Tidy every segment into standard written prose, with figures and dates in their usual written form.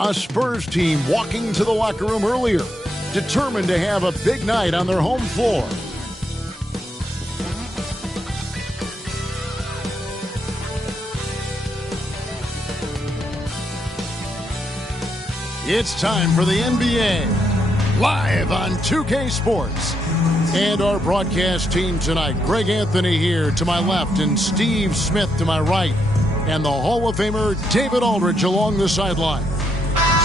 A Spurs team walking to the locker room earlier, determined to have a big night on their home floor. It's time for the NBA, live on 2K Sports. And our broadcast team tonight, Greg Anthony here to my left and Steve Smith to my right. And the Hall of Famer David Aldridge along the sideline.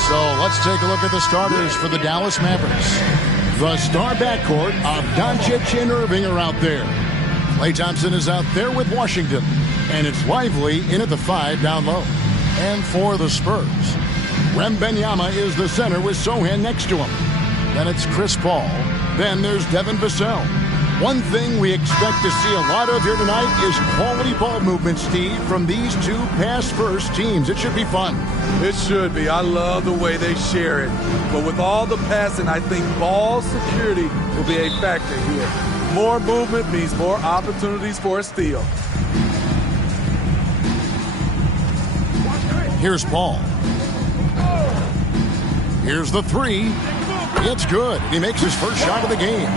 So let's take a look at the starters for the Dallas Mavericks. The star backcourt of Doncic and Irving are out there. Klay Thompson is out there with Washington. And it's Lively in at the 5 down low. And for the Spurs, Wembanyama is the center with Sohan next to him. Then it's Chris Paul. Then there's Devin Vassell. One thing we expect to see a lot of here tonight is quality ball movement, Steve, from these two pass-first teams. It should be fun. It should be. I love the way they share it. But with all the passing, I think ball security will be a factor here. More movement means more opportunities for a steal. Here's Paul. Here's the three. It's good. He makes his first shot of the game.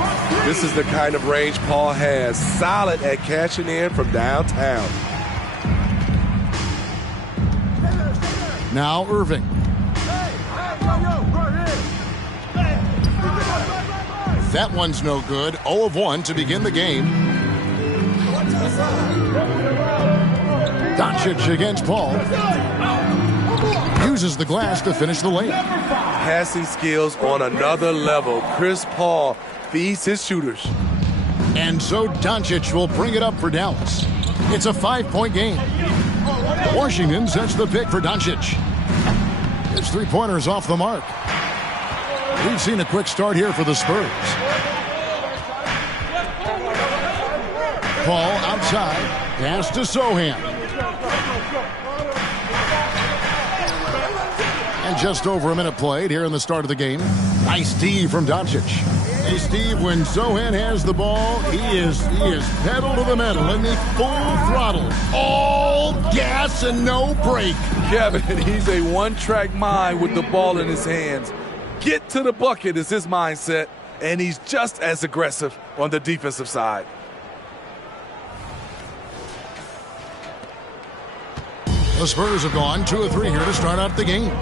This is the kind of range Paul has. Solid at cashing in from downtown. Now Irving. That one's no good. 0 of 1 to begin the game. Doncic against Paul. Uses the glass to finish the lane. Passing skills on another level. Chris Paul feeds his shooters. And so Doncic will bring it up for Dallas. It's a 5-point game. Washington sets the pick for Doncic. His three-pointer's off the mark. We've seen a quick start here for the Spurs. Paul outside. Pass to Sohan. And just over a minute played here in the start of the game. Nice D from Doncic. Hey, Steve, when Sohan has the ball, he is pedal to the metal and the full throttle. All gas and no brake. Kevin, he's a one-track mind with the ball in his hands. Get to the bucket is his mindset, and he's just as aggressive on the defensive side. The Spurs have gone 2 of 3 here to start out the game.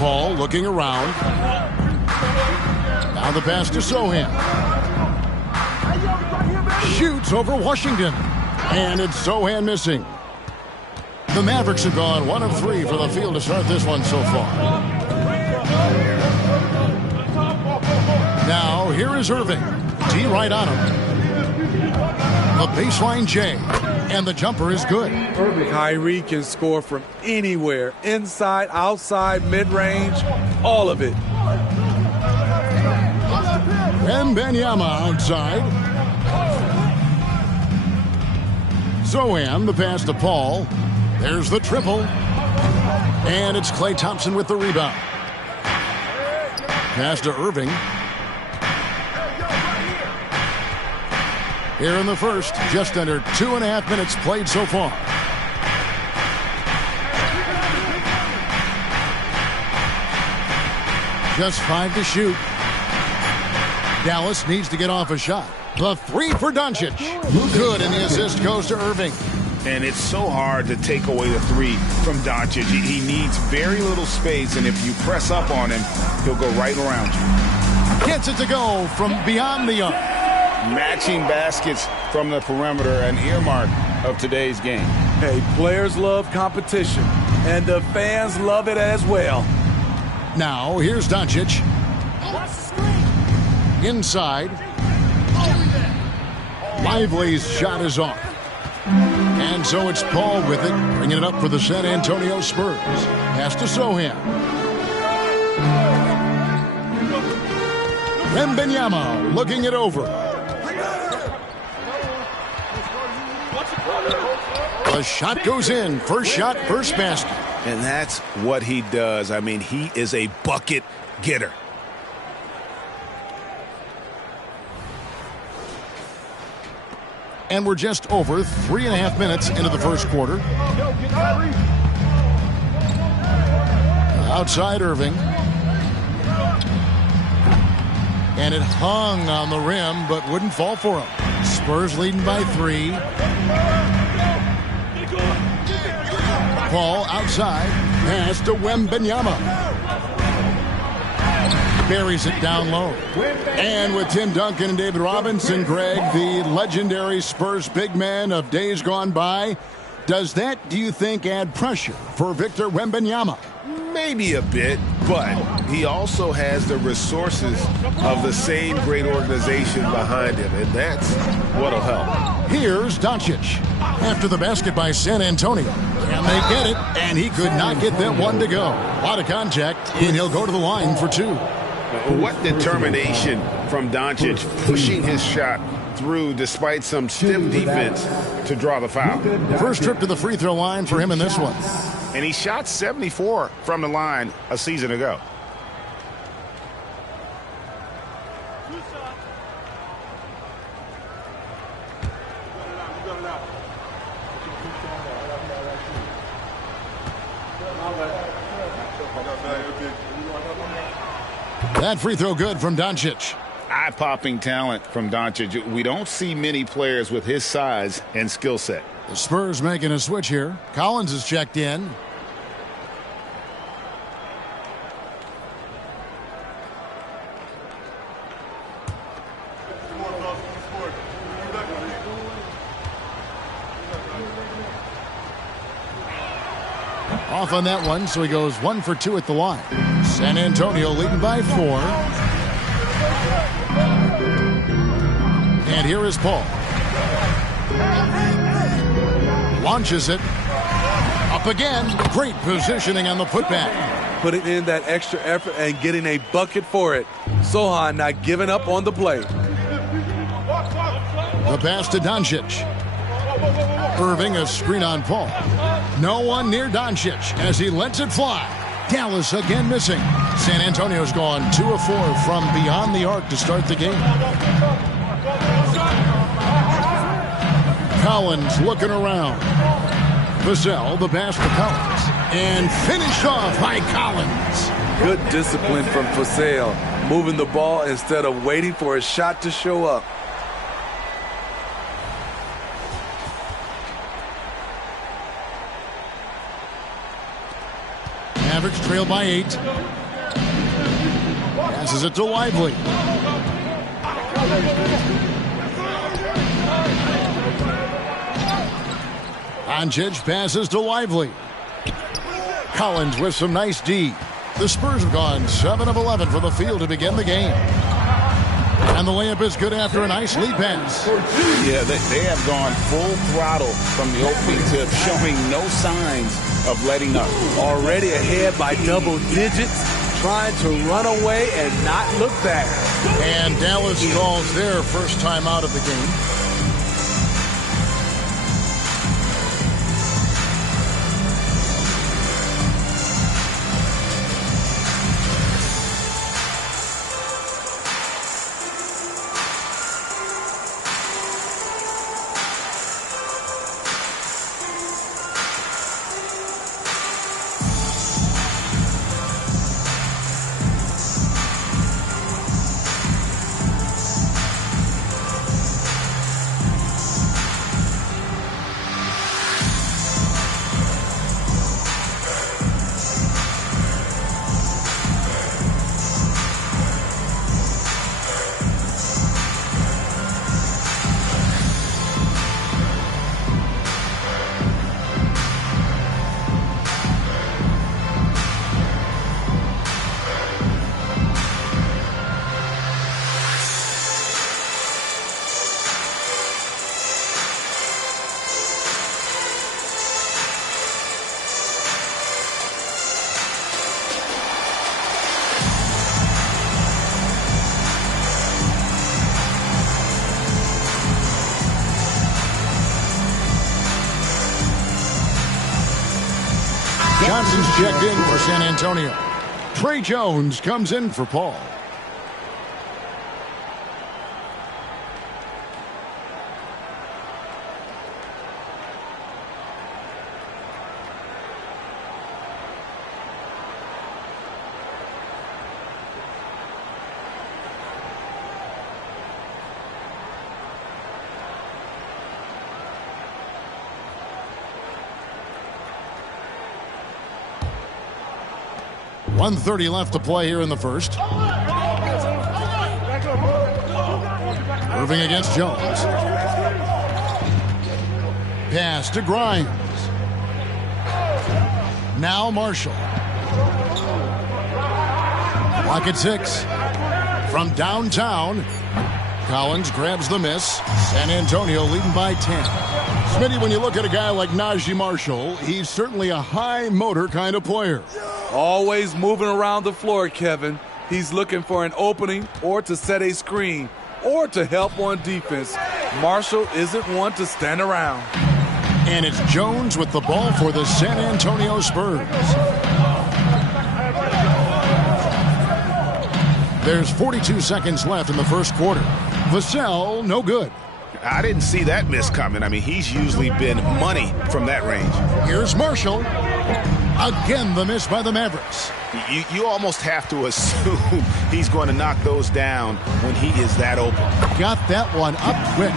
Paul looking around. Now the pass to Sohan. Shoots over Washington. And it's Sohan missing. The Mavericks have gone 1 of 3 for the field to start this one so far. Now here is Irving. D right on him. The baseline J, and the jumper is good. Kyrie can score from anywhere, inside, outside, mid-range, all of it. Wembanyama outside. Sohan, the pass to Paul. There's the triple. And it's Klay Thompson with the rebound. Pass to Irving. Here in the first, just under 2.5 minutes played so far. Just 5 to shoot. Dallas needs to get off a shot. The 3 for Doncic. Good, and the assist goes to Irving. And it's so hard to take away the 3 from Doncic. He needs very little space, and if you press up on him, he'll go right around you. Gets it to go from beyond the arc. Matching baskets from the perimeter, an earmark of today's game. Hey, players love competition, and the fans love it as well. Now, here's Doncic. Inside. Lively's shot is off. And so it's Paul with it, bringing it up for the San Antonio Spurs. Pass to Sohan. Wembanyama looking it over. The shot goes in. First shot, first basket. And that's what he does. I mean, he is a bucket getter. And we're just over 3.5 minutes into the first quarter. Outside Irving. And it hung on the rim, but wouldn't fall for him. Spurs leading by 3. Paul outside. Pass to Wembanyama. Buries it down low. And with Tim Duncan and David Robinson, Greg, the legendary Spurs big man of days gone by, does that, do you think, add pressure for Victor Wembanyama? Maybe a bit, but he also has the resources of the same great organization behind him, and that's what'll help. Here's Doncic after the basket by San Antonio. And they get it, and he could not get that one to go. A lot of contact, and he'll go to the line for 2. What determination from Doncic, pushing his shot through despite some stiff defense to draw the foul. First trip to the free throw line for him in this one. And he shot 74 from the line a season ago. That free throw good from Doncic. Eye-popping talent from Doncic. We don't see many players with his size and skill set. The Spurs making a switch here. Collins is checked in. Off on that one, so he goes 1 for 2 at the line. San Antonio leading by 4. And here is Paul. Launches it. Up again. Great positioning on the putback. Putting in that extra effort and getting a bucket for it. Sohan not giving up on the play. The pass to Doncic. Irving, a screen on Paul. No one near Doncic as he lets it fly. Dallas again missing. San Antonio's gone 2 of 4 from beyond the arc to start the game. Collins looking around. Vassell, the pass to Collins. And finished off by Collins. Good discipline from Vassell. Moving the ball instead of waiting for a shot to show up. Mavericks trail by 8. Passes it to Lively. Doncic passes to Lively. Collins with some nice D. The Spurs have gone 7 of 11 from the field to begin the game. And the layup is good after a nice lead pass. Yeah, they have gone full throttle from the opening tip, showing no signs of letting up. Already ahead by double digits, trying to run away and not look back. And Dallas calls their first time out of the game. Johnson's checked in for San Antonio. Trey Jones comes in for Paul. 1:30 left to play here in the first. Irving against Jones. Pass to Grimes. Now Marshall. Clock at 6. From downtown, Collins grabs the miss. San Antonio leading by 10. Smitty, when you look at a guy like Najee Marshall, he's certainly a high-motor kind of player. Always moving around the floor, Kevin. He's looking for an opening or to set a screen or to help on defense. Marshall isn't one to stand around. And it's Jones with the ball for the San Antonio Spurs. There's 42 seconds left in the first quarter. Vassell, no good. I didn't see that miss coming. I mean, he's usually been money from that range. Here's Marshall. Again, the miss by the Mavericks. You almost have to assume he's going to knock those down when he is that open. Got that one up quick.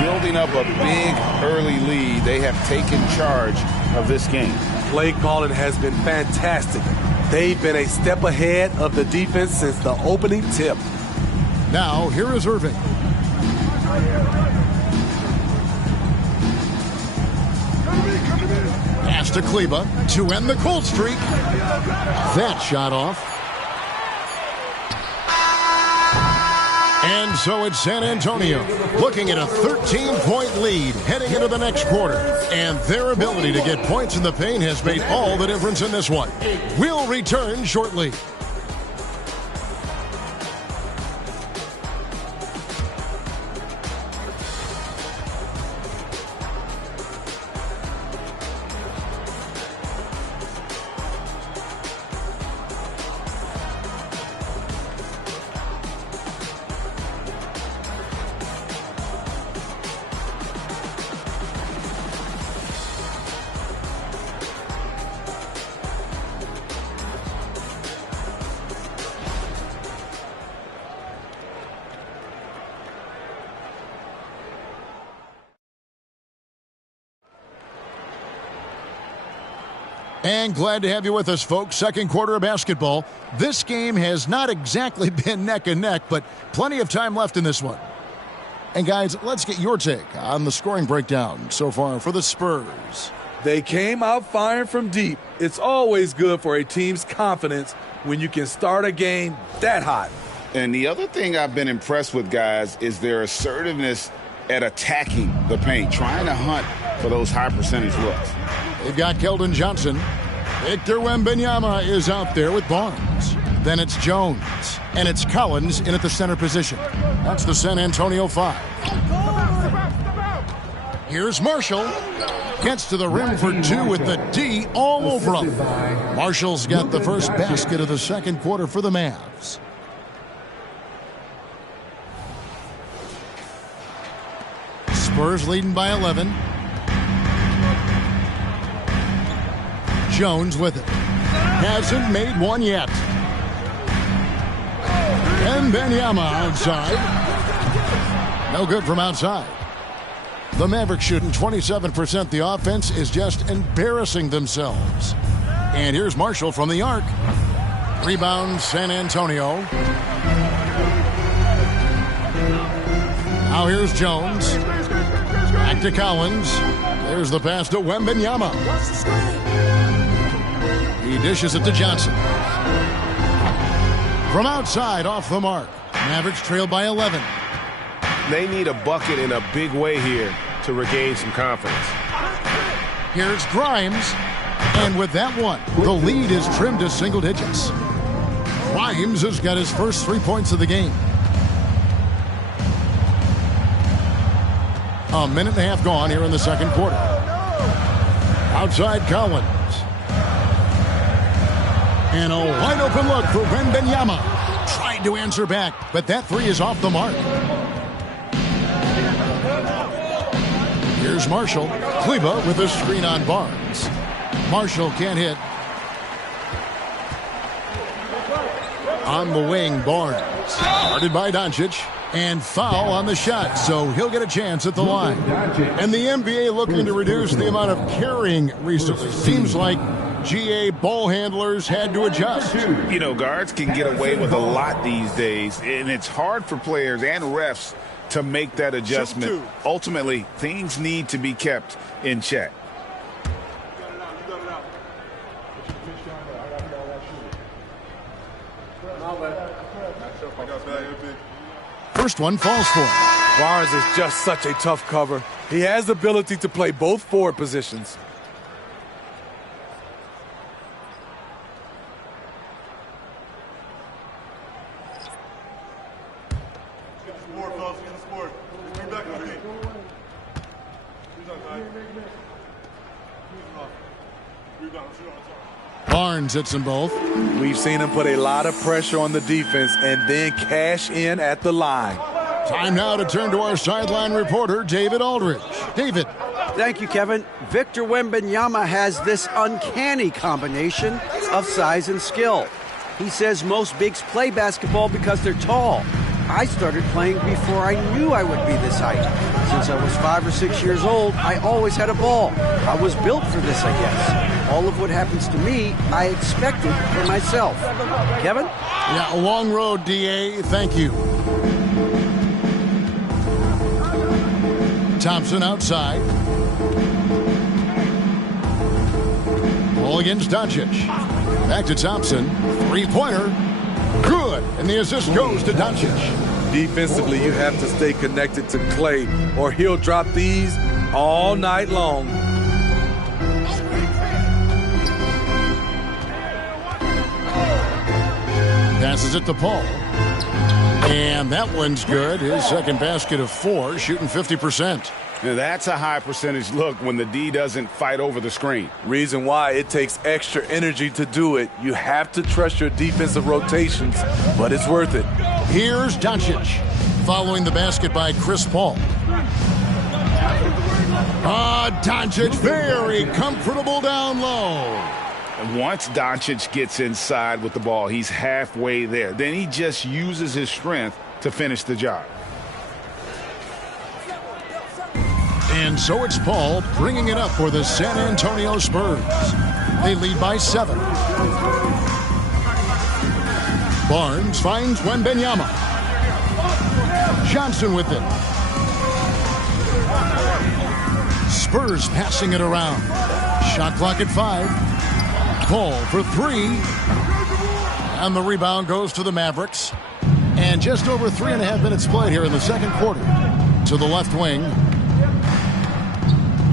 Building up a big early lead, they have taken charge of this game. Play calling has been fantastic. They've been a step ahead of the defense since the opening tip. Now, here is Irving. Pass to Kleba to end the cold streak. That shot off. And so it's San Antonio looking at a 13-point lead heading into the next quarter. And their ability to get points in the paint has made all the difference in this one. We'll return shortly. And glad to have you with us, folks. Second quarter of basketball. This game has not exactly been neck and neck, but plenty of time left in this one. And guys, let's get your take on the scoring breakdown so far for the Spurs. They came out firing from deep. It's always good for a team's confidence when you can start a game that hot. And the other thing I've been impressed with, guys, is their assertiveness at attacking the paint, trying to hunt for those high percentage looks. They've got Keldon Johnson. Victor Wembanyama is out there with Barnes. Then it's Jones. And it's Collins in at the center position. That's the San Antonio 5. Here's Marshall. Gets to the rim for two with the D all over him. Marshall's got the first basket of the second quarter for the Mavs. Spurs leading by 11. Jones with it. Hasn't made one yet. And Wembanyama outside. No good from outside. The Mavericks shooting 27%. The offense is just embarrassing themselves. And here's Marshall from the arc. Rebound San Antonio. Now here's Jones. Back to Collins. There's the pass to Wembanyama. He dishes it to Johnson. From outside, off the mark. Mavericks trail by 11. They need a bucket in a big way here to regain some confidence. Here's Grimes. And with that one, the lead is trimmed to single digits. Grimes has got his first 3 points of the game. A minute and a half gone here in the second quarter. Outside Collins. And a wide open look for Wembanyama. Tried to answer back, but that three is off the mark. Here's Marshall. Kleba with a screen on Barnes. Marshall can't hit. On the wing, Barnes. Guarded by Doncic. And foul on the shot, so he'll get a chance at the line. And the NBA looking to reduce the amount of carrying recently. Seems like GA ball handlers had to adjust. You know, guards can get away with a lot these days, and it's hard for players and refs to make that adjustment. Ultimately, things need to be kept in check. First one falls for him. Barnes is just such a tough cover. He has the ability to play both forward positions. Barnes hits them both. We've seen him put a lot of pressure on the defense and then cash in at the line. Time now to turn to our sideline reporter, David Aldridge. David. Thank you, Kevin. Victor Wembanyama has this uncanny combination of size and skill. He says most bigs play basketball because they're tall. I started playing before I knew I would be this height. Since I was 5 or 6 years old, I always had a ball. I was built for this, I guess. All of what happens to me, I expected for myself. Kevin? Yeah, a long road, DA. Thank you. Thompson outside. Ball against Doncic. Back to Thompson. Three-pointer. Good. And the assist goes to Doncic. Defensively, you have to stay connected to Clay, or he'll drop these all night long. Passes it to Paul. And that one's good. His second basket of 4, shooting 50%. Now that's a high percentage look when the D doesn't fight over the screen. Reason why it takes extra energy to do it. You have to trust your defensive rotations, but it's worth it. Here's Doncic, following the basket by Chris Paul. Doncic very comfortable down low. And once Doncic gets inside with the ball, he's halfway there. Then he just uses his strength to finish the job. And so it's Paul bringing it up for the San Antonio Spurs. They lead by 7. Barnes finds Wembanyama. Johnson with it. Spurs passing it around. Shot clock at 5. Paul for 3. And the rebound goes to the Mavericks. And just over 3.5 minutes played here in the second quarter. To the left wing.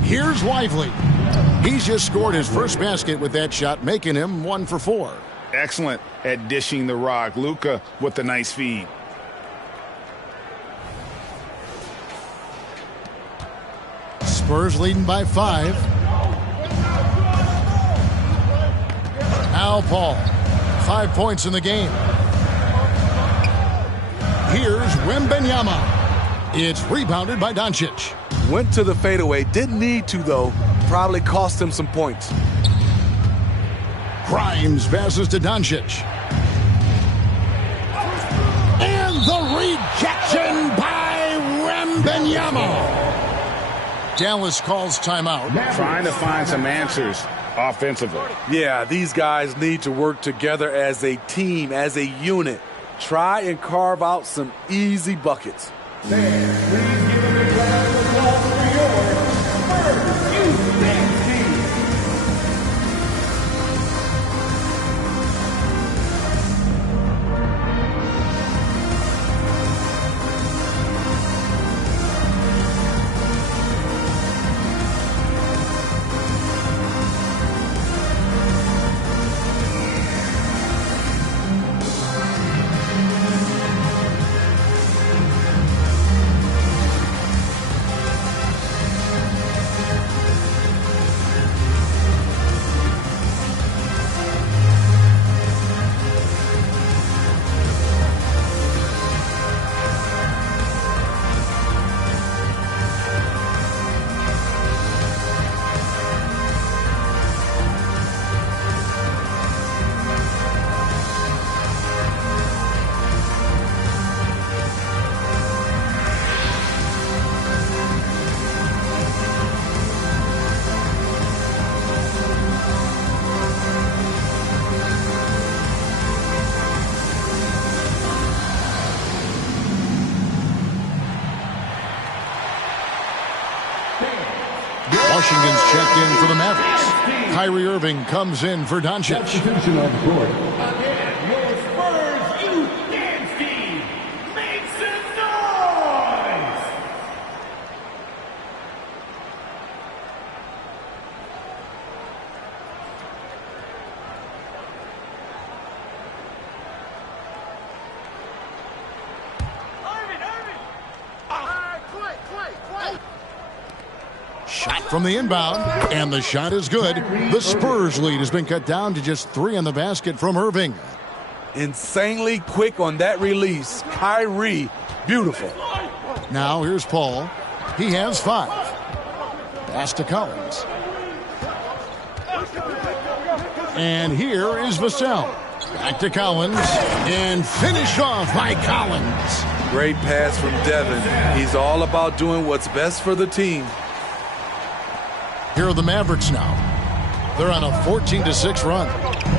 Here's Lively. He's just scored his first basket with that shot, making him 1 for 4. Excellent at dishing the rock. Luka with the nice feed. Spurs leading by 5. Now Paul. 5 points in the game. Here's Wembanyama. It's rebounded by Doncic. Went to the fadeaway. Didn't need to, though. Probably cost him some points. Grimes passes to Doncic. And the rejection by Wembanyama. Dallas calls timeout. Trying to find some answers offensively. Yeah, these guys need to work together as a team, as a unit. Try and carve out some easy buckets. Fans, please give them a round of applause for your Spurs Youth team. Kyrie Irving comes in for Doncic. Substitution on the court. Again, your Spurs youth dance team. Make some noise! Shot from the inbound, and the shot is good. The Spurs lead has been cut down to just 3 in the basket from Irving. Insanely quick on that release. Kyrie, beautiful. Now here's Paul. He has 5. Pass to Collins. And here is Vassell. Back to Collins. And finished off by Collins. Great pass from Devin. He's all about doing what's best for the team. Here are the Mavericks now. They're on a 14-6 run.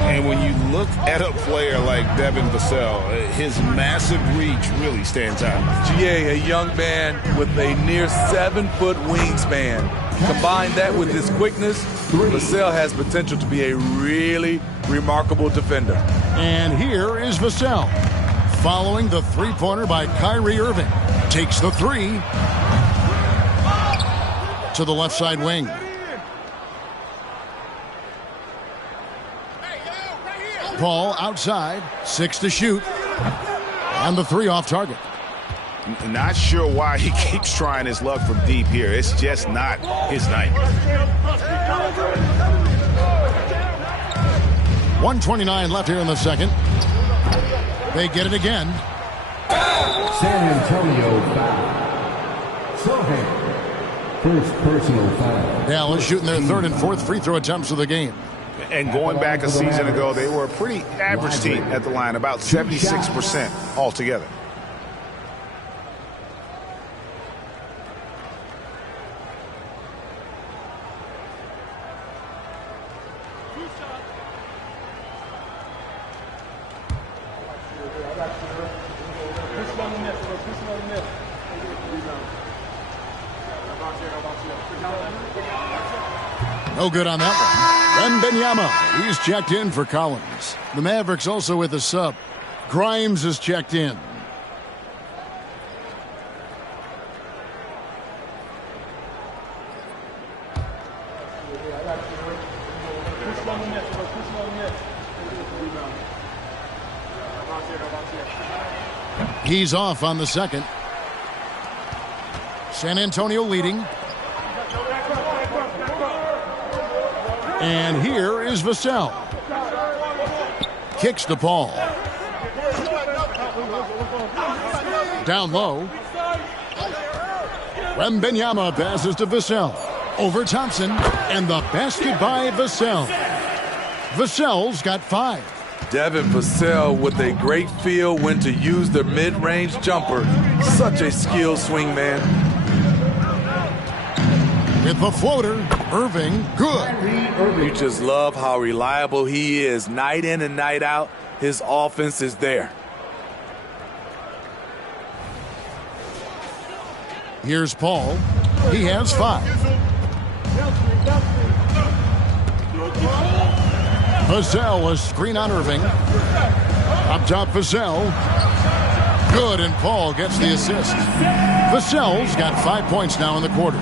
And when you look at a player like Devin Vassell, his massive reach really stands out. GA, a young man with a near 7-foot wingspan. Combine that with his quickness, Vassell has potential to be a really remarkable defender. And here is Vassell. Following the three-pointer by Kyrie Irving. Takes the 3 to the left side wing. Paul outside, 6 to shoot, and the 3 off target. Not sure why he keeps trying his luck from deep here. It's just not his night. 1:29 left here in the second. They get it again. San Antonio foul. Sohan. First personal foul. Dallas shooting their 3rd and 4th free throw attempts of the game. And going back a season ago, they were a pretty average team at the line, about 76% altogether. No good on that one. Wembanyama, he's checked in for Collins. The Mavericks also with a sub. Grimes is checked in. He's off on the second. San Antonio leading. And here is Vassell. Kicks to Paul. Down low. Wembanyama passes to Vassell. Over Thompson. And the basket by Vassell. Vassell's got 5. Devin Vassell with a great feel when to use the mid-range jumper. Such a skilled swing man. With the floater, Irving, good. You just love how reliable he is. Night in and night out, his offense is there. Here's Paul. He has 5. Vassell, a screen on Irving. Up top, Vassell. Good, and Paul gets the assist. Vassell's got 5 points now in the quarter.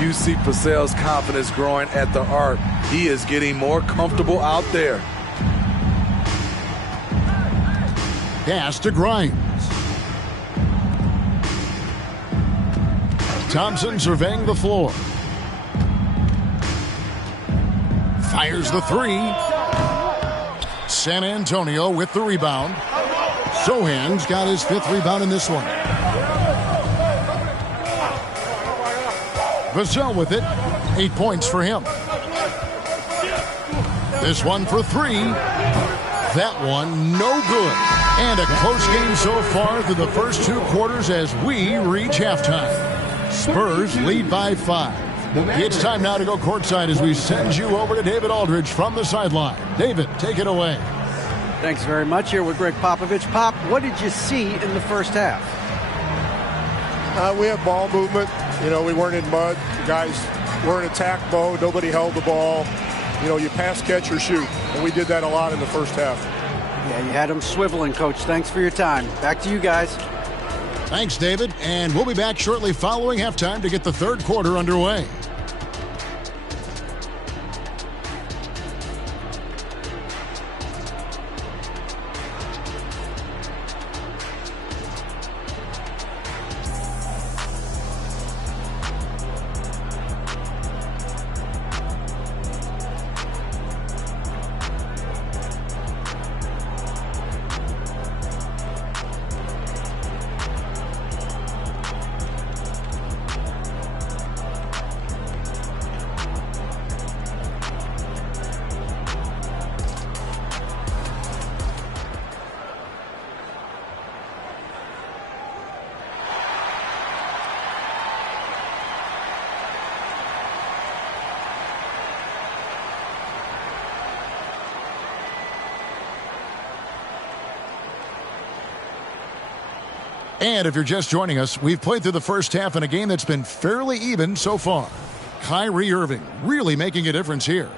You see Vassell's confidence growing at the arc. He is getting more comfortable out there. Pass to Grimes. Thompson surveying the floor. Fires the 3. San Antonio with the rebound. Sohan's got his 5th rebound in this one. Vassell with it. 8 points for him. This one for 3. That one no good. And a close game so far through the first 2 quarters as we reach halftime. Spurs lead by 5. It's time now to go courtside as we send you over to David Aldridge from the sideline. David, take it away. Thanks very much. Here with Greg Popovich. Pop, what did you see in the first half? We had ball movement. You know, we weren't in mud. The guys were in attack mode. Nobody held the ball. you pass, catch, or shoot. And we did that a lot in the first half. Yeah, you had them swiveling, Coach. Thanks for your time. Back to you guys. Thanks, David. And we'll be back shortly following halftime to get the third quarter underway. And if you're just joining us, we've played through the first half in a game that's been fairly even so far. Kyrie Irving really making a difference here.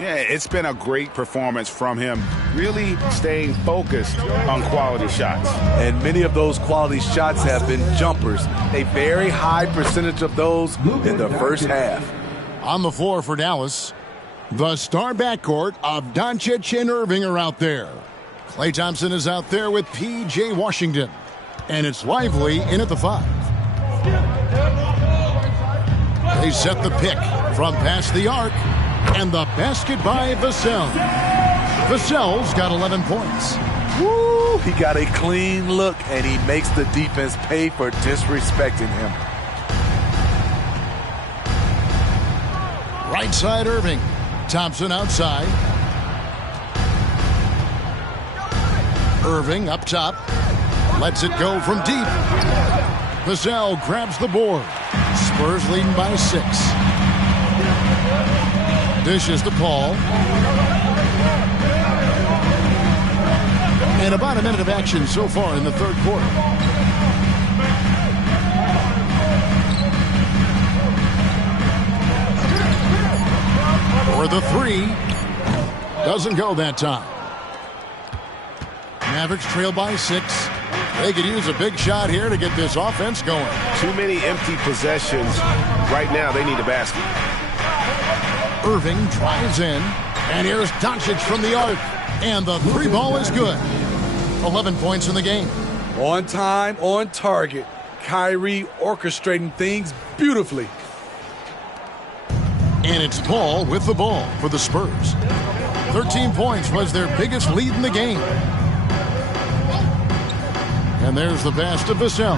Yeah, it's been a great performance from him, really staying focused on quality shots. And many of those quality shots have been jumpers. A very high percentage of those in the first half. On the floor for Dallas, the star backcourt of Doncic and Irving are out there. Klay Thompson is out there with P.J. Washington. And it's Lively in at the 5. They set the pick from past the arc. And the basket by Vassell. Vassell's got 11 points. Woo! He got a clean look, and he makes the defense pay for disrespecting him. Right side Irving. Thompson outside. Irving up top. Lets it go from deep. Vassell grabs the board. Spurs leading by 6. Dishes to Paul. And about a minute of action so far in the third quarter. For the 3. Doesn't go that time. Mavericks trail by 6. They could use a big shot here to get this offense going. Too many empty possessions. Right now, they need a basket. Irving drives in, and here's Doncic from the arc, and the 3 ball is good. 11 points in the game. On time, on target. Kyrie orchestrating things beautifully. And it's Paul with the ball for the Spurs. 13 points was their biggest lead in the game. And there's the pass to Vassell.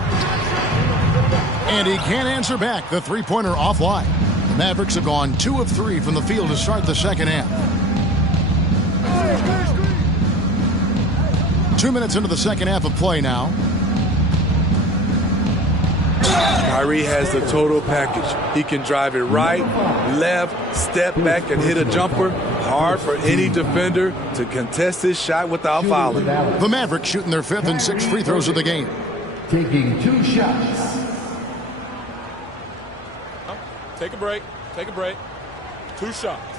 And he can't answer back. The three-pointer offline. The Mavericks have gone 2 of 3 from the field to start the second half. 2 minutes into the second half of play now. Kyrie has the total package. He can drive it right, left, step back, and hit a jumper. Hard for any defender to contest this shot without fouling. The Mavericks shooting their 5th and 6th free throws of the game. Taking 2 shots. Take a break. Take a break. 2 shots.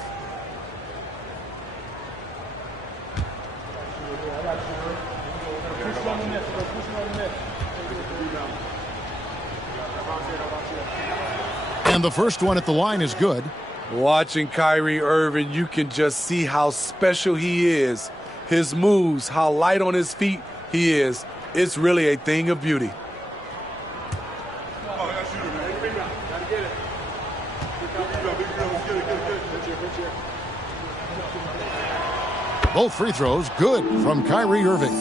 And the first one at the line is good. Watching Kyrie Irving, you can just see how special he is. His moves, how light on his feet he is. It's really a thing of beauty. Both free throws good from Kyrie Irving.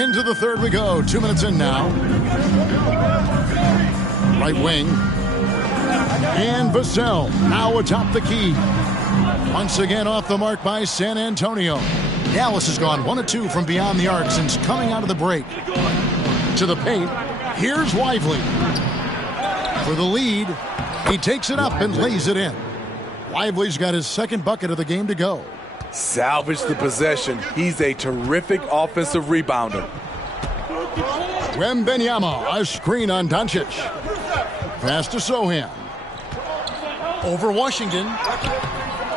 Into the third we go. 2 minutes in now. Right wing. And Vassell now atop the key. Once again off the mark by San Antonio. Dallas has gone 1 of 2 from beyond the arc since coming out of the break. To the paint. Here's Lively. For the lead. He takes it up and lays it in. Lively's got his 2nd bucket of the game to go. Salvage the possession. He's a terrific offensive rebounder. Wembanyama, a screen on Doncic. Pass to Sohan. Over Washington.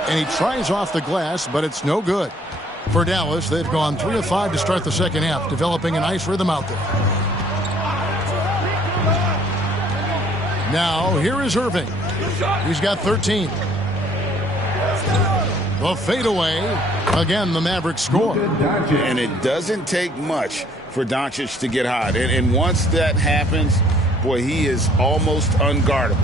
And he tries off the glass, but it's no good. For Dallas, they've gone 3 of 5 to start the second half, developing a nice rhythm out there. Now, here is Irving. He's got 13. The fadeaway. Again, the Mavericks score. And it doesn't take much for Doncic to get hot. And once that happens, boy, he is almost unguardable.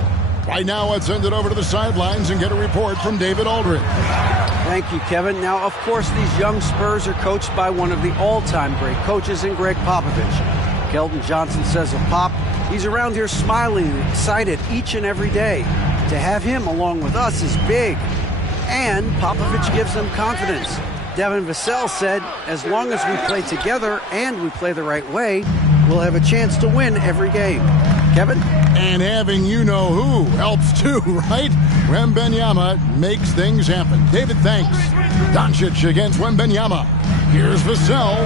Right now, let's send it over to the sidelines and get a report from David Aldridge. Thank you, Kevin. Now, of course, these young Spurs are coached by one of the all-time great coaches in Greg Popovich. Keldon Johnson says of Pop, he's around here smiling and excited each and every day. To have him along with us is big. And Popovich gives them confidence. Devin Vassell said, as long as we play together and we play the right way, we'll have a chance to win every game. Kevin? And having you-know-who helps too, right? Wembanyama makes things happen. David, thanks. Doncic against Wembanyama. Here's Vassell.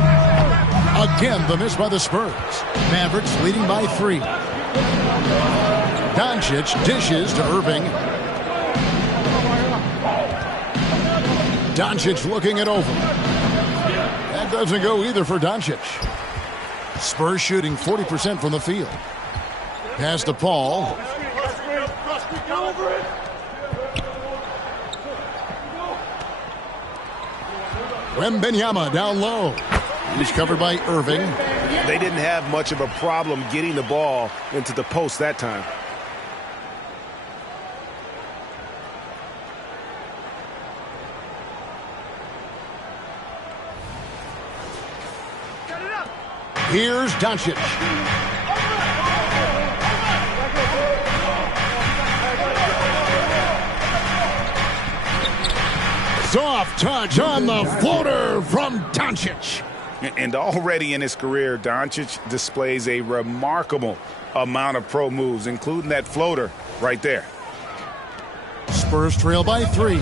Again, the miss by the Spurs. Mavericks leading by 3. Doncic dishes to Irving. Doncic looking it over. That doesn't go either for Doncic. Spurs shooting 40% from the field. Pass to Paul. Wembanyama down low. He's covered by Irving. They didn't have much of a problem getting the ball into the post that time. Here's Doncic. Soft touch on the floater from Doncic. And already in his career, Doncic displays a remarkable amount of pro moves, including that floater right there. Spurs trail by 3.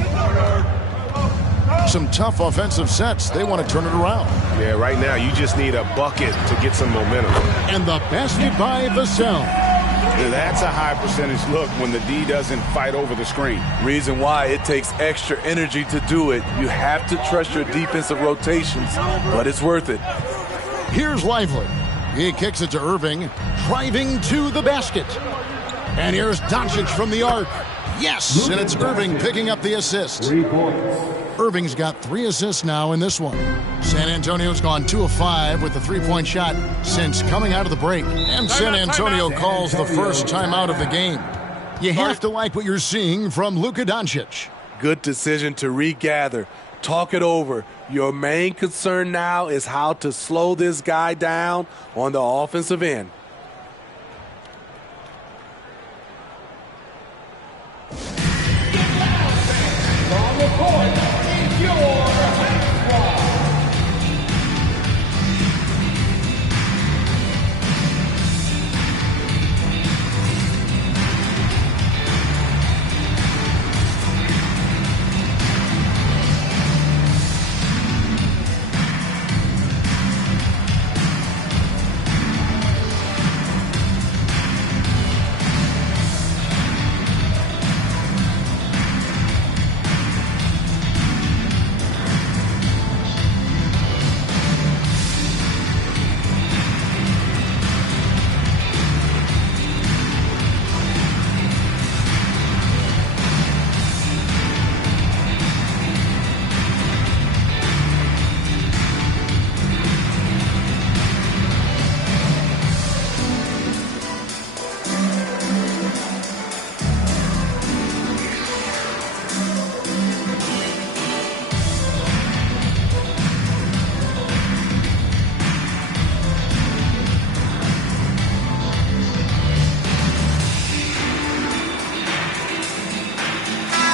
Some tough offensive sets. They want to turn it around. Yeah, right now you just need a bucket to get some momentum. And the basket by Vassell. That's a high percentage look when the D doesn't fight over the screen. Reason why it takes extra energy to do it. You have to trust your defensive rotations, but it's worth it. Here's Lively. He kicks it to Irving, driving to the basket. And here's Doncic from the arc. Yes, and it's Irving picking up the assist. 3 points. Irving's got 3 assists now in this one. San Antonio's gone 2 of 5 with a 3-point shot since coming out of the break. And San Antonio calls the first timeout of the game. You have to like what you're seeing from Luka Doncic. Good decision to regather. Talk it over. Your main concern now is how to slow this guy down on the offensive end. From the court is your high squad.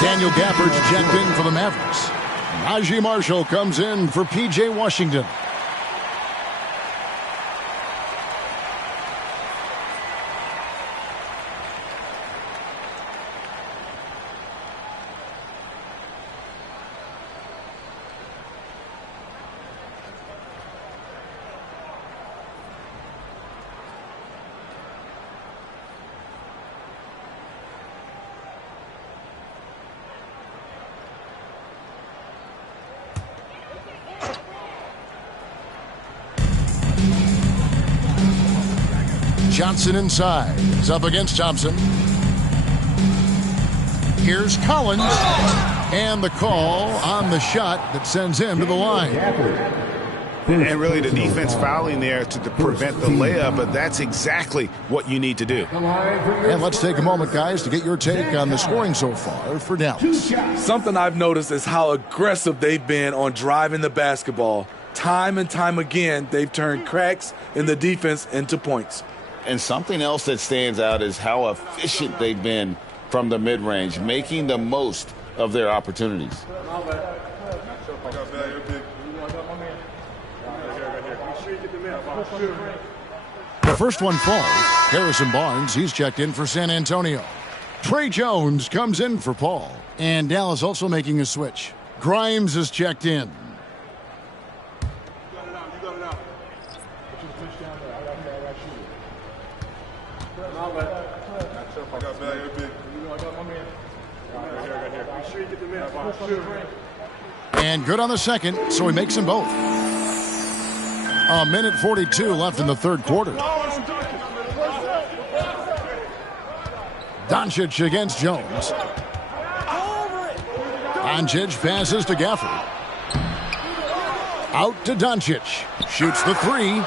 Daniel Gafford's checked in for the Mavericks. Najee Marshall comes in for P.J. Washington. Johnson inside. He's up against Thompson. Here's Collins. And the call on the shot that sends him to the line. And really the defense fouling there to prevent the layup, but that's exactly what you need to do. And let's take a moment, guys, to get your take on the scoring so far for Dallas. Something I've noticed is how aggressive they've been on driving the basketball. Time and time again, they've turned cracks in the defense into points. And something else that stands out is how efficient they've been from the mid-range, making the most of their opportunities. The first one falls. Harrison Barnes, he's checked in for San Antonio. Trey Jones comes in for Paul. And Dallas also making a switch. Grimes is checked in. And good on the second, so he makes them both. A minute 42 left in the third quarter. Doncic against Jones. Doncic passes to Gafford. Out to Doncic. Shoots the three.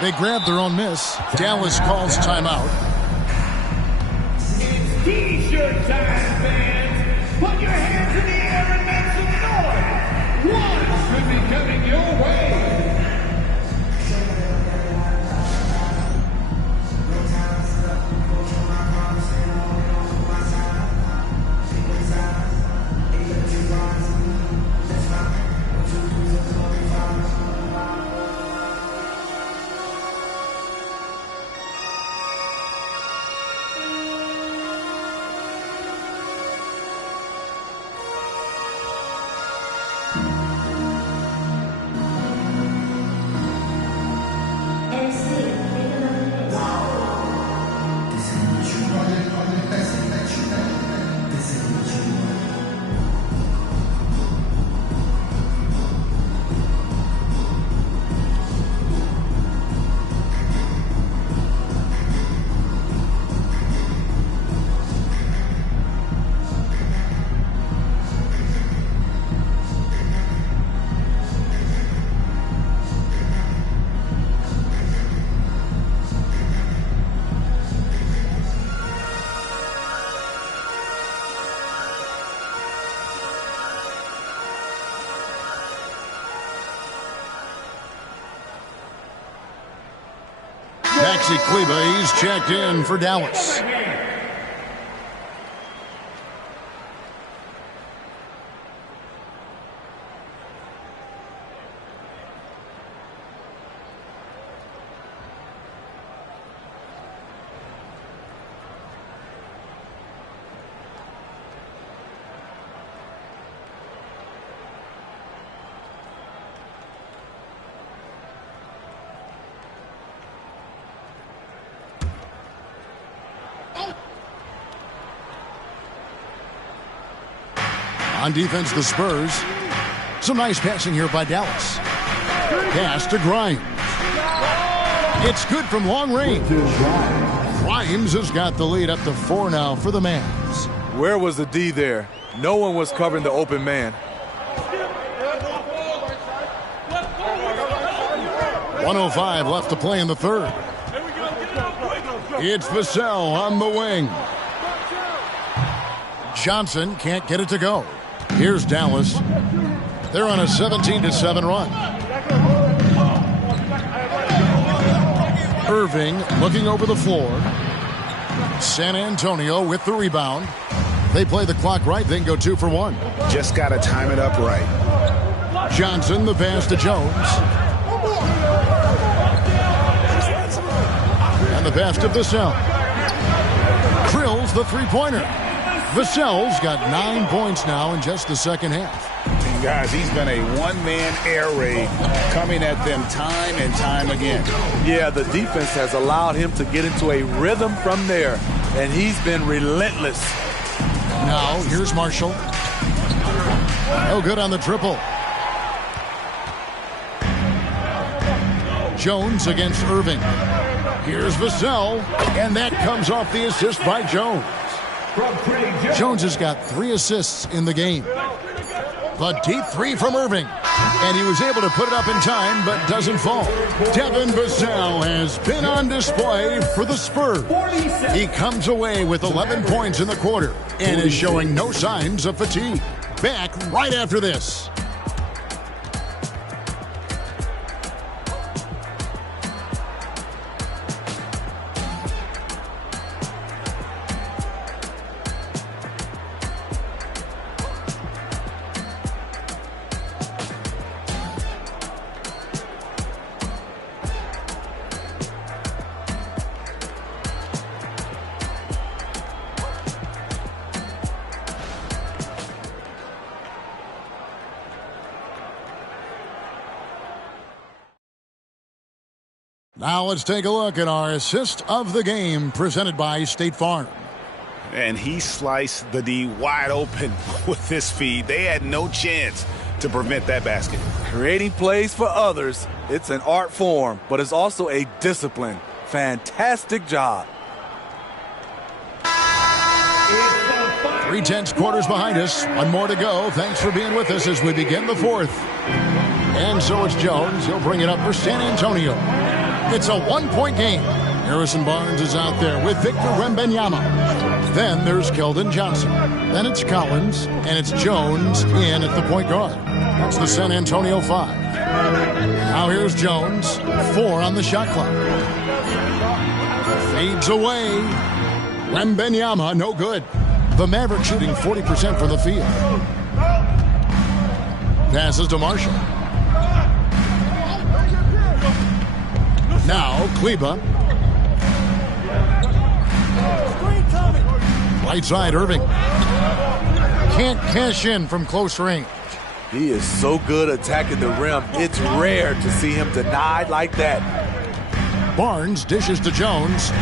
They grab their own miss. Dallas calls timeout. It's T-shirt time, fans. Put your hands in the air and make some noise. One should be coming your way. Maxi Kleba, he's checked in for Dallas. On defense, the Spurs. Some nice passing here by Dallas. Pass to Grimes. It's good from long range. Grimes has got the lead up to 4 now for the Mavs. Where was the D there? No one was covering the open man. 1:05 left to play in the third. It's Vassell on the wing. Johnson can't get it to go. Here's Dallas. They're on a 17-7 run. Irving looking over the floor. San Antonio with the rebound. They play the clock right, then go 2 for 1. Just got to time it up right. Johnson, the pass to Jones. And the pass to Vassell. Krills the three-pointer. Vassell's got 9 points now in just the second half. And guys, he's been a one-man air raid coming at them time and time again. Yeah, the defense has allowed him to get into a rhythm from there, and he's been relentless. Now, here's Marshall. No good on the triple. Jones against Irving. Here's Vassell, and that comes off the assist by Jones. Jones has got 3 assists in the game. The deep 3 from Irving. And he was able to put it up in time, but doesn't fall. Devin Vassell has been on display for the Spurs. He comes away with 11 points in the quarter and is showing no signs of fatigue. Back right after this. Now let's take a look at our assist of the game presented by State Farm. And he sliced the D wide open with this feed. They had no chance to prevent that basket. Creating plays for others, it's an art form, but it's also a discipline. Fantastic job. 3/10 quarters behind us. One more to go. Thanks for being with us as we begin the fourth. And so it's Jones. He'll bring it up for San Antonio. It's a 1-point game. Harrison Barnes is out there with Victor Wembanyama. Then there's Keldon Johnson. Then it's Collins, and it's Jones in at the point guard. That's the San Antonio 5. Now here's Jones. 4 on the shot clock. Fades away. Wembanyama, no good. The Mavericks shooting 40% from the field. Passes to Marshall. Now, Kleba. Right side, Irving. Can't cash in from close range. He is so good attacking the rim. It's rare to see him denied like that. Barnes dishes to Jones.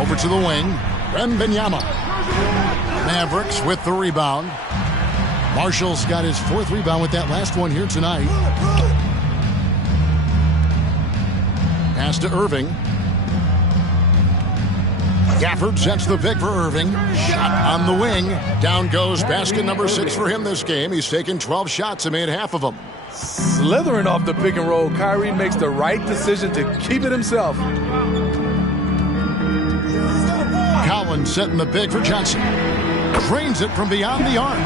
Over to the wing. Wembanyama. Mavericks with the rebound. Marshall's got his 4th rebound with that last one here tonight. Pass to Irving. Gafford sets the pick for Irving. Shot on the wing. Down goes basket number 6 for him this game. He's taken 12 shots and made half of them. Slithering off the pick and roll, Kyrie makes the right decision to keep it himself. Collins setting the pick for Johnson. Drains it from beyond the arc.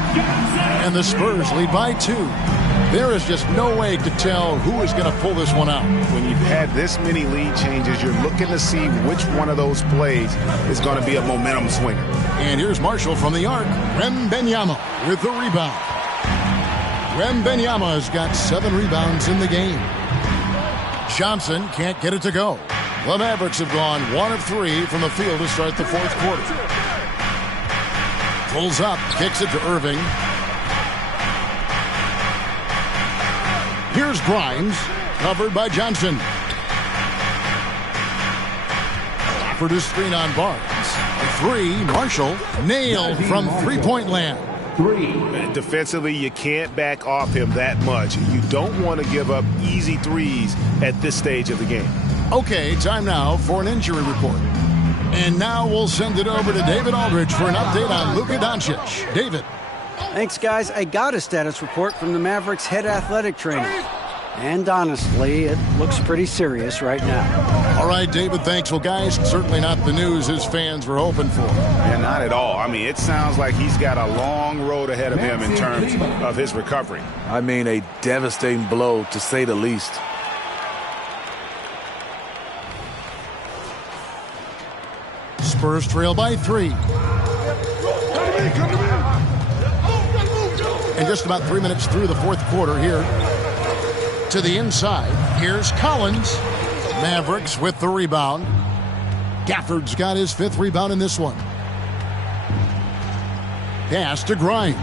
And the Spurs lead by 2. There is just no way to tell who is going to pull this one out. When you've had this many lead changes, you're looking to see which one of those plays is going to be a momentum swinger. And here's Marshall from the arc. Wembanyama with the rebound. Wembanyama has got 7 rebounds in the game. Johnson can't get it to go. The Mavericks have gone 1 of 3 from the field to start the 4th quarter. Pulls up, kicks it to Irving. Here's Grimes, covered by Johnson. For the screen on Barnes. A 3, Marshall, nailed from three-point land. Defensively, you can't back off him that much. You don't want to give up easy threes at this stage of the game. Okay, time now for an injury report. And now we'll send it over to David Aldridge for an update on Luka Doncic. David. Thanks, guys. I got a status report from the Mavericks head athletic trainer. And honestly, it looks pretty serious right now. All right, David, thanks. Well, guys, certainly not the news his fans were hoping for. And not at all. I mean, it sounds like he's got a long road ahead of him in terms of his recovery. I mean, a devastating blow, to say the least. Spurs trail by 3. And just about 3 minutes through the 4th quarter here. To the inside. Here's Collins. Mavericks with the rebound. Gafford's got his 5th rebound in this one. Pass to Grimes.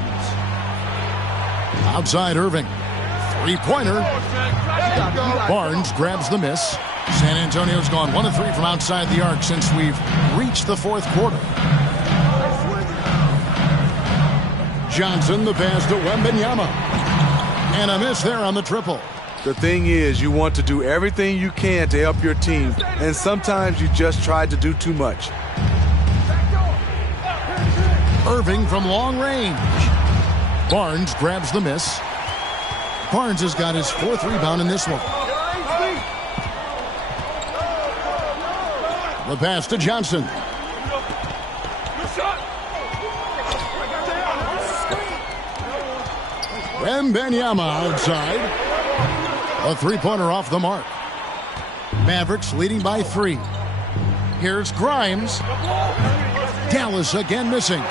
Outside Irving. 3-pointer. Barnes grabs the miss. San Antonio's gone 1 of 3 from outside the arc since we've reached the 4th quarter. Johnson, the pass to Wembanyama. And a miss there on the triple. The thing is, you want to do everything you can to help your team, and sometimes you just try to do too much. Irving from long range. Barnes grabs the miss. Barnes has got his 4th rebound in this one. The pass to Johnson. Wembanyama outside. A three-pointer off the mark. Mavericks leading by 3. Here's Grimes. Dallas again missing.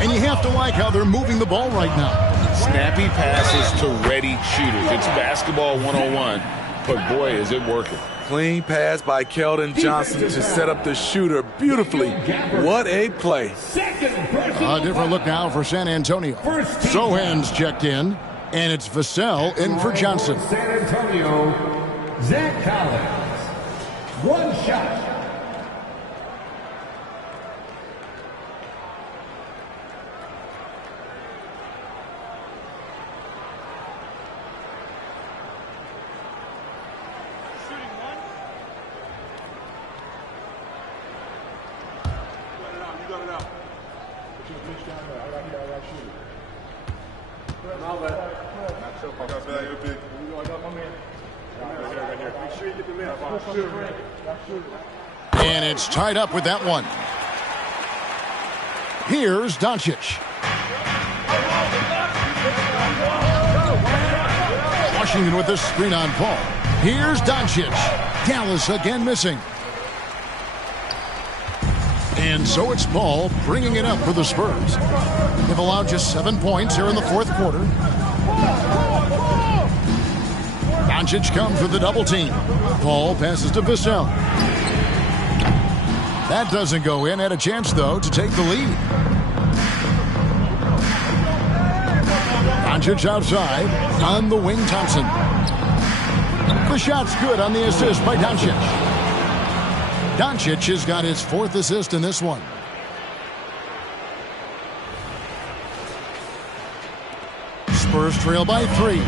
And you have to like how they're moving the ball right now. Snappy passes to ready shooters. It's basketball 101, but boy, is it working. Clean pass by Keldon Johnson to set up the shooter beautifully. What a play. A different look now for San Antonio. Sohan's checked in, and it's Vassell in for Johnson. San Antonio, Zach Collins. 1 shot. And it's tied up with that one. Here's Doncic. Washington with the screen on Paul. Here's Doncic. Dallas again missing. And so it's Paul bringing it up for the Spurs. They've allowed just 7 points here in the 4th quarter. Doncic comes with the double team. Paul passes to Vassell. That doesn't go in. Had a chance, though, to take the lead. Doncic outside. On the wing, Thompson. The shot's good on the assist by Doncic. Doncic has got his 4th assist in this one. Spurs trail by 3.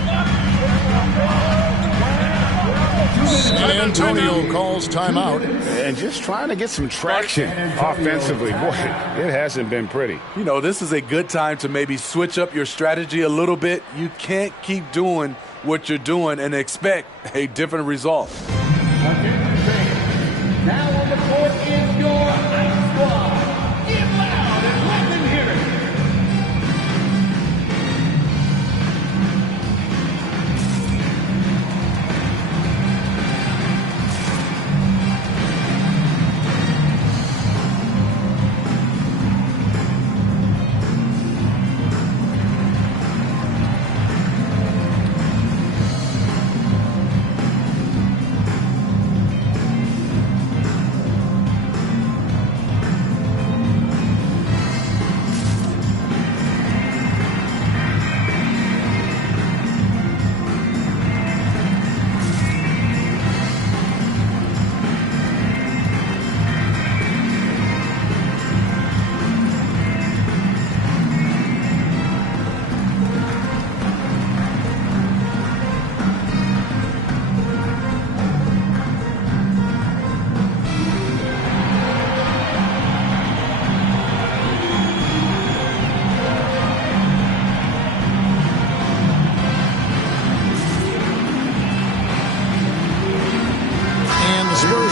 San Antonio calls timeout. And just trying to get some traction offensively. Boy, it hasn't been pretty. You know, this is a good time to maybe switch up your strategy a little bit. You can't keep doing what you're doing and expect a different result. Now on the court is your Ice Squad. Get loud and let them hear it.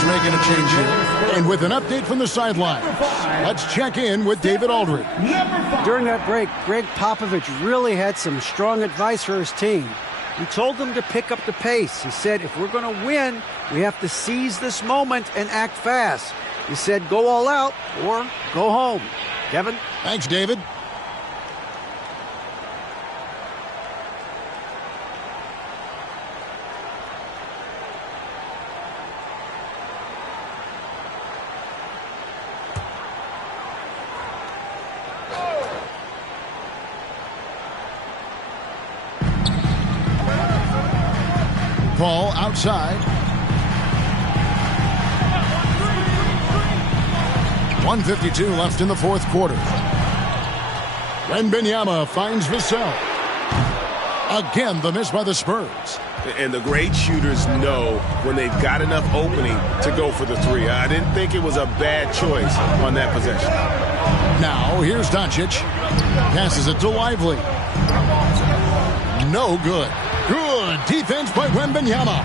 Making a change here. And with an update from the sideline, let's check in with David Aldridge. During that break, Greg Popovich really had some strong advice for his team. He told them to pick up the pace. He said, if we're going to win, we have to seize this moment and act fast. He said, go all out or go home. Kevin? Thanks, David. Paul outside. 1:52 left in the 4th quarter. Wembanyama finds Vassell. Again, the miss by the Spurs. And the great shooters know when they've got enough opening to go for the three. I didn't think it was a bad choice on that possession. Now, here's Doncic. Passes it to Lively. No good. Good defense by Wembanyama.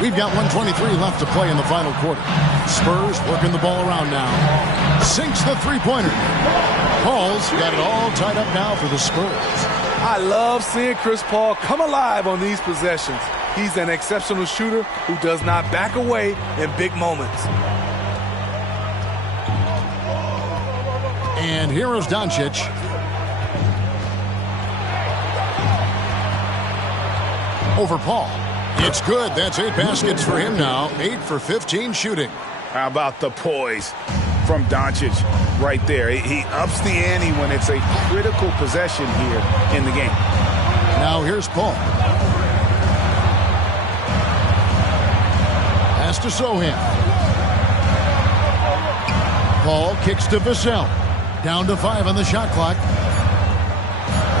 We've got 1:23 left to play in the final quarter. Spurs working the ball around now. Sinks the three-pointer. Paul's got it all tied up now for the Spurs. I love seeing Chris Paul come alive on these possessions. He's an exceptional shooter who does not back away in big moments. And here is Doncic. Over Paul. It's good. That's 8 baskets for him now. 8 for 15 shooting. How about the poise from Doncic right there? He ups the ante when it's a critical possession here in the game. Now here's Paul. Pass to Sohan. Paul kicks to Vassell. Down to 5 on the shot clock.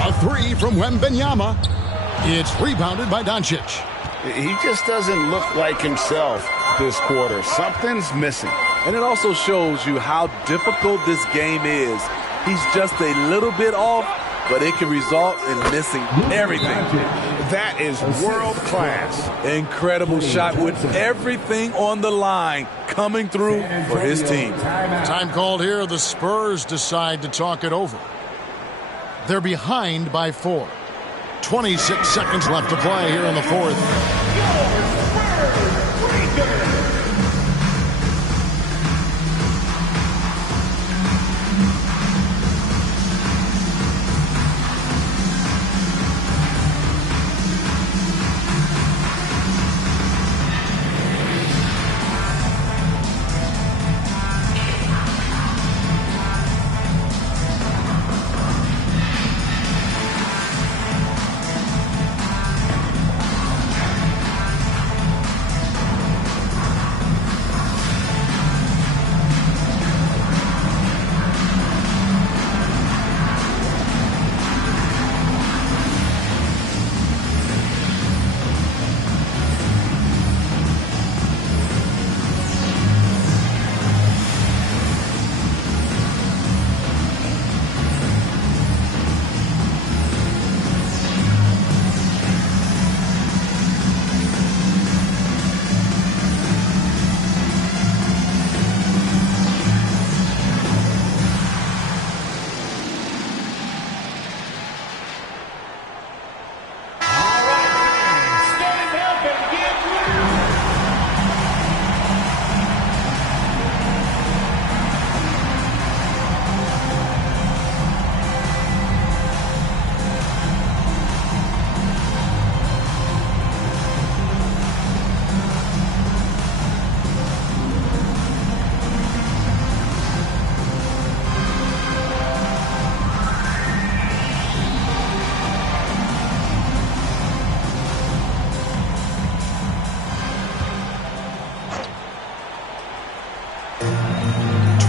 A 3 from Wembanyama. It's rebounded by Doncic. He just doesn't look like himself this quarter. Something's missing. And it also shows you how difficult this game is. He's just a little bit off, but it can result in missing everything. That is world class. Incredible shot with everything on the line coming through for his team. Time called here. The Spurs decide to talk it over. They're behind by 4. 26 seconds left to play here in the fourth.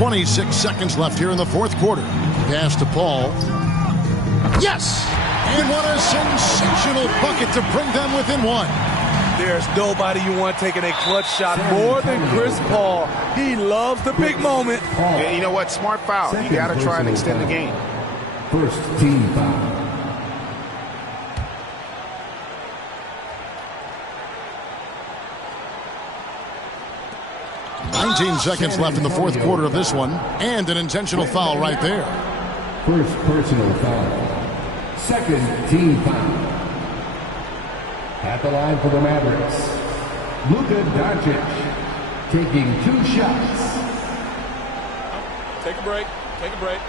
.26 seconds left here in the fourth quarter. Pass to Paul. Yes! And what a sensational bucket to bring them within 1. There's nobody you want taking a clutch shot more than Chris Paul. He loves the big moment. Yeah, you know what? Smart foul. You got to try and extend the game. First team foul. 19 seconds left in the fourth quarter of this one, and an intentional foul right there. First personal foul. Second team foul. At the line for the Mavericks, Luka Doncic taking 2 shots. Take a break. Take a break.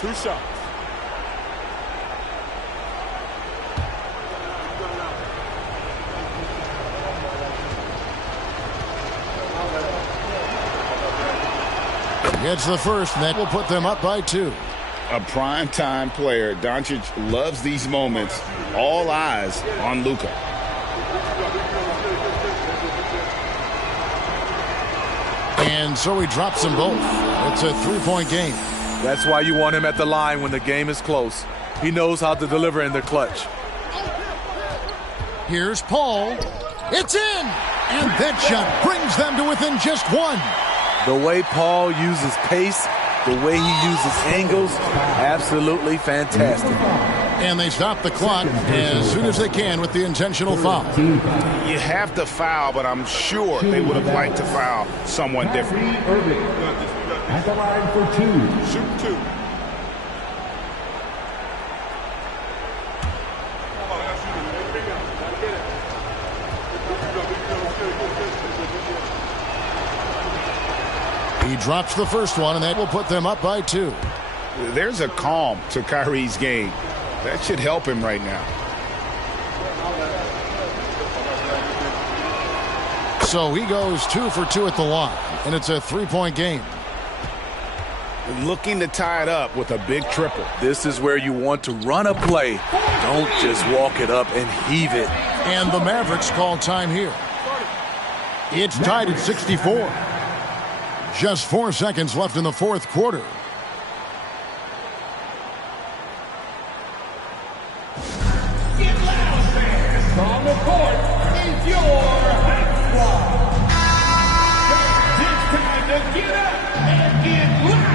2 shots. Gets the first, and that will put them up by 2. A prime-time player. Doncic loves these moments. All eyes on Luka. And so he drops them both. It's a 3-point game. That's why you want him at the line when the game is close. He knows how to deliver in the clutch. Here's Paul. It's in! And that shot brings them to within just one. The way Paul uses pace, the way he uses angles, absolutely fantastic. And they stop the clock as soon as they can with the intentional foul. You have to foul, but I'm sure they would have liked to foul someone different. At the line for 2. Shoot 2. He drops the first one, and that will put them up by 2. There's a calm to Kyrie's game. That should help him right now. So he goes 2 for 2 at the line, and it's a 3-point game. Looking to tie it up with a big triple. This is where you want to run a play. Don't just walk it up and heave it. And the Mavericks call time here. It's tied at 64. Just 4 seconds left in the fourth quarter. Get loud, fans. On the court is your hot squad. It's time to get up and get loud.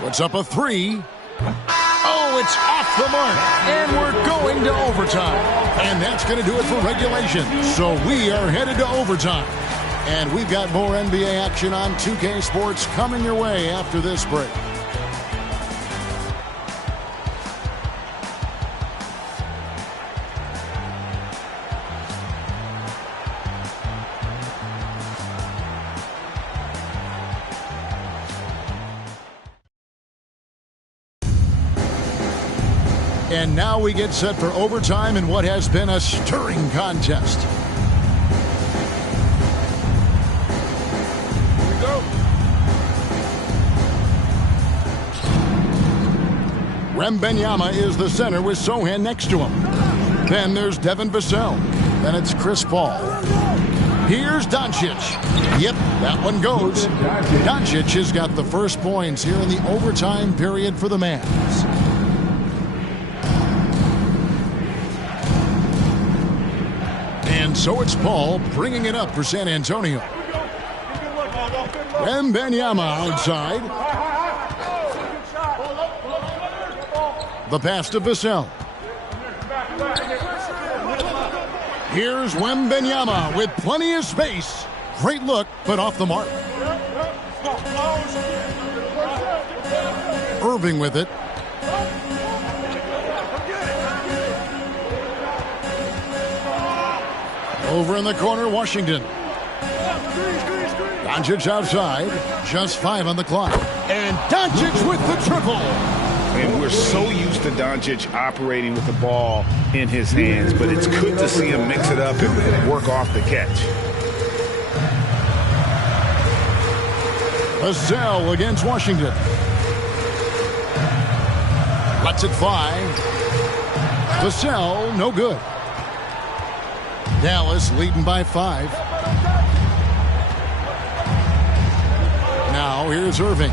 Puts up a 3. Oh, it's off the mark. And we're going to overtime. And that's going to do it for regulation. So we are headed to overtime. And we've got more NBA action on 2K Sports coming your way after this break. And now we get set for overtime in what has been a stirring contest. Here we go. Wembanyama is the center with Sohan next to him. Then there's Devin Vassell. Then it's Chris Paul. Here's Doncic. Yep, that one goes. Doncic has got the first points here in the overtime period for the Mavs. And so it's Paul bringing it up for San Antonio. Wembanyama outside. The pass to Vassell. Here's Wembanyama with plenty of space. Great look, but off the mark. Irving with it. Over in the corner, Washington. Doncic outside. Just 5 on the clock. And Doncic with the triple. And we're so used to Doncic operating with the ball in his hands, but it's good to see him mix it up and work off the catch. Vassell against Washington. Lets it fly. Vassell, no good. Dallas leading by 5. Now here's Irving.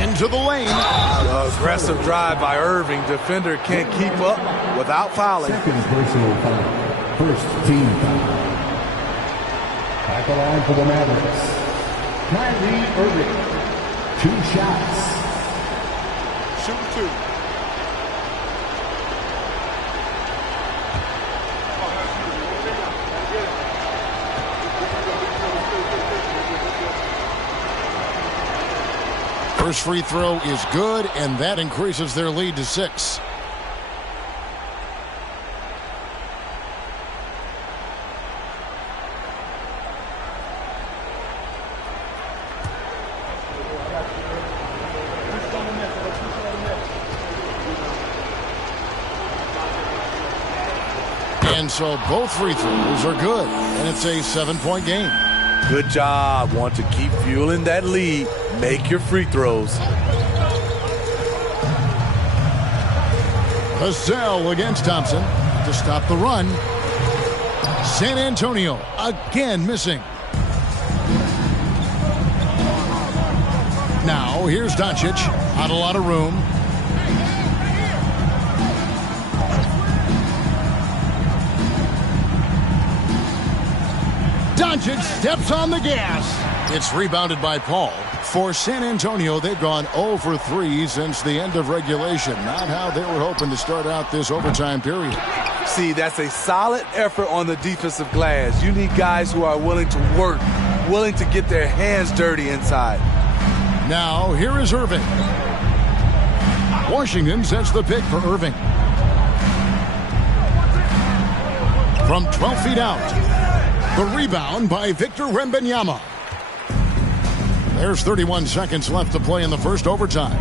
Into the lane. Aggressive drive by Irving. Defender can't keep up without fouling. Second personal foul. First team foul. At the line for the Mavericks, Kyrie Irving. 2 shots. Shoot 2. First free throw is good, and that increases their lead to 6. And so both free throws are good, and it's a 7-point game. Good job. Want to keep fueling that lead. Make your free throws. Vassell against Thompson to stop the run. San Antonio again missing. Now here's Doncic. Not a lot of room. Doncic steps on the gas. It's rebounded by Paul. For San Antonio, they've gone 0 for 3 since the end of regulation. Not how they were hoping to start out this overtime period. See, that's a solid effort on the defensive glass. You need guys who are willing to work, willing to get their hands dirty inside. Now, here is Irving. Washington sets the pick for Irving. From 12 feet out, the rebound by Victor Wembanyama. There's 31 seconds left to play in the first overtime.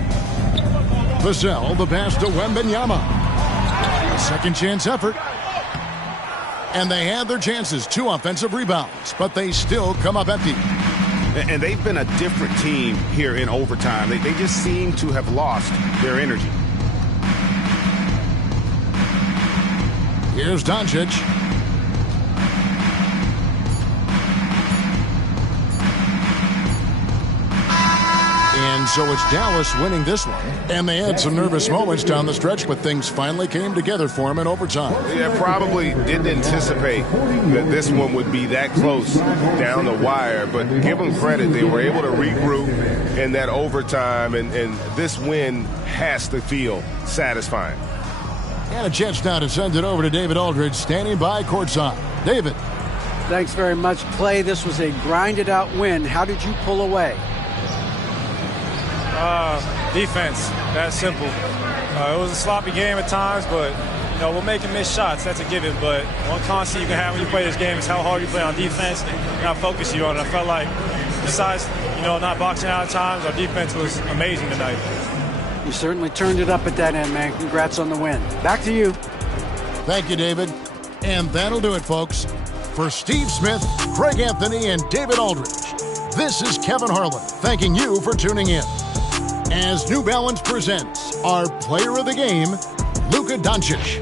Vassell, the pass to Wembanyama. Second chance effort. And they had their chances. 2 offensive rebounds, but they still come up empty. And they've been a different team here in overtime. They just seem to have lost their energy. Here's Doncic. And so it's Dallas winning this one. And they had some nervous moments down the stretch, but things finally came together for them in overtime. Yeah, probably didn't anticipate that this one would be that close down the wire, but give them credit. They were able to regroup in that overtime, and this win has to feel satisfying. And a chance now to send it over to David Aldridge, standing by courtside. David. Thanks very much, Clay. This was a grinded-out win. How did you pull away? Defense. That's simple. It was a sloppy game at times, but we're making missed shots. That's a given. But one constant you can have when you play this game is how hard you play on defense and how focused you are. And I felt like, besides not boxing out at times, our defense was amazing tonight. You certainly turned it up at that end, man. Congrats on the win. Back to you. Thank you, David. And that'll do it, folks. For Steve Smith, Craig Anthony, and David Aldridge, this is Kevin Harlan thanking you for tuning in. As New Balance presents our player of the game, Luka Doncic.